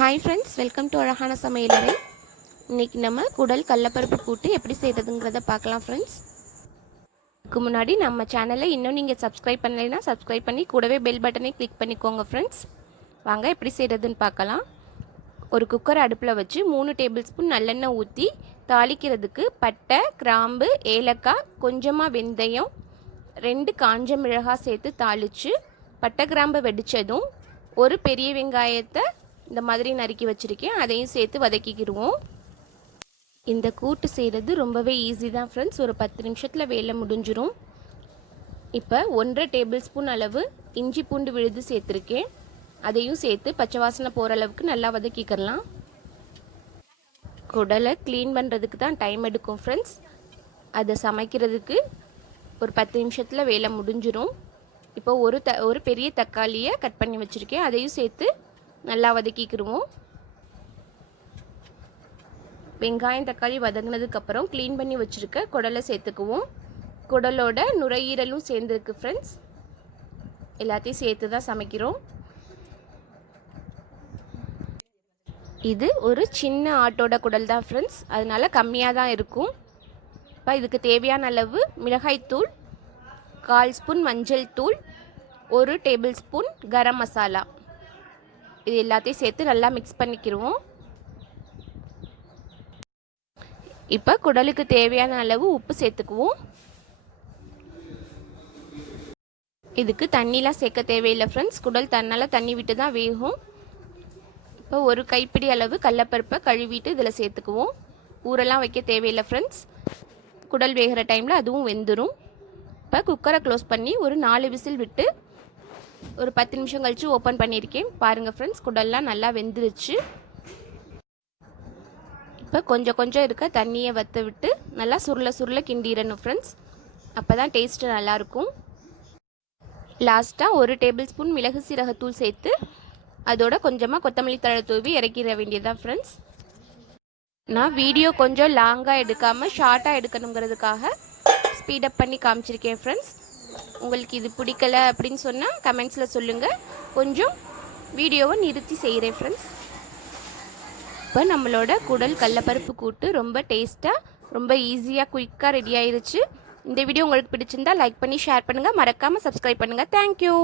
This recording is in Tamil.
ஹாய் ஃப்ரெண்ட்ஸ், வெல்கம் டு அழகான சமையலறை. இன்றைக்கி நம்ம குடல் கடலப்பருப்பு கூட்டு எப்படி செய்கிறதுங்கிறத பார்க்கலாம் ஃப்ரெண்ட்ஸ். இதுக்கு முன்னாடி நம்ம சேனலை இன்னும் நீங்கள் சப்ஸ்கிரைப் பண்ணலைன்னா சப்ஸ்கிரைப் பண்ணி கூடவே பெல் பட்டனை கிளிக் பண்ணிக்கோங்க ஃப்ரெண்ட்ஸ். வாங்க எப்படி செய்கிறதுன்னு பார்க்கலாம். ஒரு குக்கர் அடுப்பில் வச்சு 3 டேபிள் ஸ்பூன் நல்லெண்ணெய் ஊற்றி தாளிக்கிறதுக்கு பட்டை, கிராம்பு, ஏலக்காய், கொஞ்சமாக வெந்தயம், 2 காஞ்ச மிளகாய் சேர்த்து தாளித்து பட்டை கிராம்பு வெடித்ததும் ஒரு பெரிய வெங்காயத்தை இந்த மாதிரி நறுக்கி வச்சுருக்கேன், அதையும் சேர்த்து வதக்கிக்கிடுவோம். இந்த கூட்டு செய்கிறது ரொம்பவே ஈஸி தான் ஃப்ரெண்ட்ஸ். ஒரு 10 நிமிஷத்தில் வேலை முடிஞ்சிடும். இப்போ 1.5 டேபிள் ஸ்பூன் அளவு இஞ்சி பூண்டு விழுது சேர்த்துருக்கேன், அதையும் சேர்த்து பச்சை வாசனை போகிற அளவுக்கு நல்லா வதக்கிக்கலாம். குடலை க்ளீன் பண்ணுறதுக்கு தான் டைம் எடுக்கும் ஃப்ரெண்ட்ஸ். அதை சமைக்கிறதுக்கு ஒரு 10 நிமிஷத்தில் வேலை முடிஞ்சிடும். இப்போ ஒரு பெரிய தக்காளியை கட் பண்ணி வச்சுருக்கேன், அதையும் சேர்த்து நல்லா வதக்கிக்கிடுவோம். வெங்காயம் தக்காளி வதங்கினதுக்கப்புறம் க்ளீன் பண்ணி வச்சுருக்க குடலை சேர்த்துக்குவோம். குடலோட நுரையீரலும் சேர்ந்துருக்கு ஃப்ரெண்ட்ஸ். எல்லாத்தையும் சேர்த்து தான் சமைக்கிறோம். இது ஒரு சின்ன ஆட்டோட குடல் தான் ஃப்ரெண்ட்ஸ், அதனால் கம்மியாக தான் இருக்கும். இப்போ இதுக்கு தேவையான அளவு மிளகாய்த்தூள், 1/4 ஸ்பூன் மஞ்சள் தூள், 1 டேபிள் ஸ்பூன் கரம் மசாலா, இது எல்லாத்தையும் சேர்த்து நல்லா மிக்ஸ் பண்ணிக்கிடுவோம். இப்போ குடலுக்கு தேவையான அளவு உப்பு சேர்த்துக்குவோம். இதுக்கு தண்ணிலாம் சேர்க்க தேவையில்லை ஃப்ரெண்ட்ஸ், குடல் தன்னால் தண்ணி விட்டு தான் வேகும். இப்போ ஒரு கைப்பிடி அளவு கடலப்பருப்பை கழுவிட்டு இதில் சேர்த்துக்குவோம். ஊரெல்லாம் வைக்க தேவையில்லை ஃப்ரெண்ட்ஸ், குடல் வேகிற டைமில் அதுவும் வெந்துடும். இப்போ குக்கரை க்ளோஸ் பண்ணி ஒரு 4 விசில் விட்டு ஒரு 10 நிமிஷம் கழித்து ஓப்பன் பண்ணியிருக்கேன். பாருங்கள் ஃப்ரெண்ட்ஸ், குடல்லாம் நல்லா வெந்துருச்சு. இப்போ கொஞ்சம் இருக்க தண்ணியை வற்ற விட்டு நல்லா சுருள கிண்டிடணும் ஃப்ரெண்ட்ஸ், அப்போ தான் டேஸ்ட்டு நல்லாயிருக்கும். லாஸ்ட்டாக 1 டேபிள் ஸ்பூன் மிளகு சீரகத்தூள் சேர்த்து அதோட கொஞ்சமாக கொத்தமல்லி தழை தூவி இறக்கிட வேண்டியதான் ஃப்ரெண்ட்ஸ். நான் வீடியோ கொஞ்சம் லாங்காக எடுக்காமல் ஷார்ட்டாக எடுக்கணுங்கிறதுக்காக ஸ்பீடப் பண்ணி காமிச்சிருக்கேன் ஃப்ரெண்ட்ஸ். உங்களுக்கு இது பிடிக்கல அப்படின்னு சொன்னால் கமெண்ட்ஸில் சொல்லுங்கள், கொஞ்சம் வீடியோவை நிறுத்தி செய்கிறேன் ஃப்ரெண்ட்ஸ். இப்போ நம்மளோட குடல் கடலப்பருப்பு கூட்டு ரொம்ப டேஸ்ட்டாக ரொம்ப ஈஸியாக குயிக்காக ரெடி ஆயிருச்சு. இந்த வீடியோ உங்களுக்கு பிடிச்சிருந்தா லைக் பண்ணி ஷேர் பண்ணுங்கள், மறக்காமல் சப்ஸ்கிரைப் பண்ணுங்கள். தேங்க்யூ.